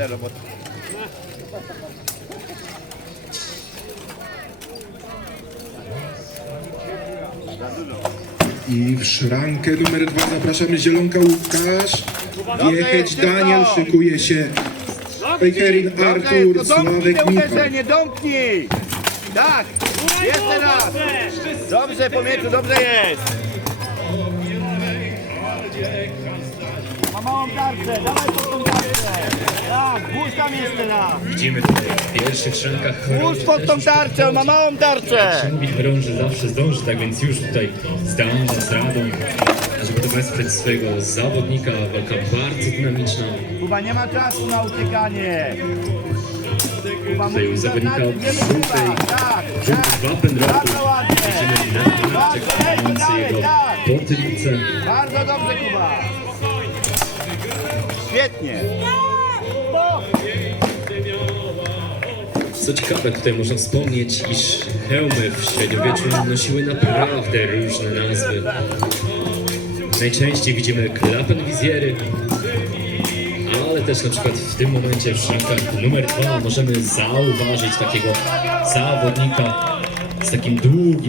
Ale robota. I w szrankę numer dwa zapraszamy Zielonka Łukasz. Jechać szybko. Daniel, szykuje się Pejkerin Dobrze, Artur, to domknij Sławek Michał. uderzenie, domknij! Tak! Jeszcze raz! Dobrze, pomiędzy, dobrze jest! Ma małą tarczę, dawaj pod tą tarczę! Tak, włóż tam jeszcze raz! Widzimy tutaj w pierwszych szankach Włóż pod tą tarczę, on ma małą tarczę! Mówi chorąży zawsze zdąży, tak więc już tutaj zdąża z radą, żeby to wesprzeć swojego zawodnika. Walka bardzo dynamiczna. Kuba, nie ma czasu na uciekanie! Kuba, Tutaj musisz zawodnika zaznaczyć, gdzie żółtej, wygrywa. Tak, żółtych tak! wapenroków. Bardzo ładnie! Widzimy Bardzo, jego tak. potylicę. Bardzo dobrze, Kuba! Świetnie! Co ciekawe, tutaj można wspomnieć, iż hełmy w średniowieczu nosiły naprawdę różne nazwy. Najczęściej widzimy klapenwizjery, ale też na przykład w tym momencie w szankach numer dwa możemy zauważyć takiego zawodnika z takim długim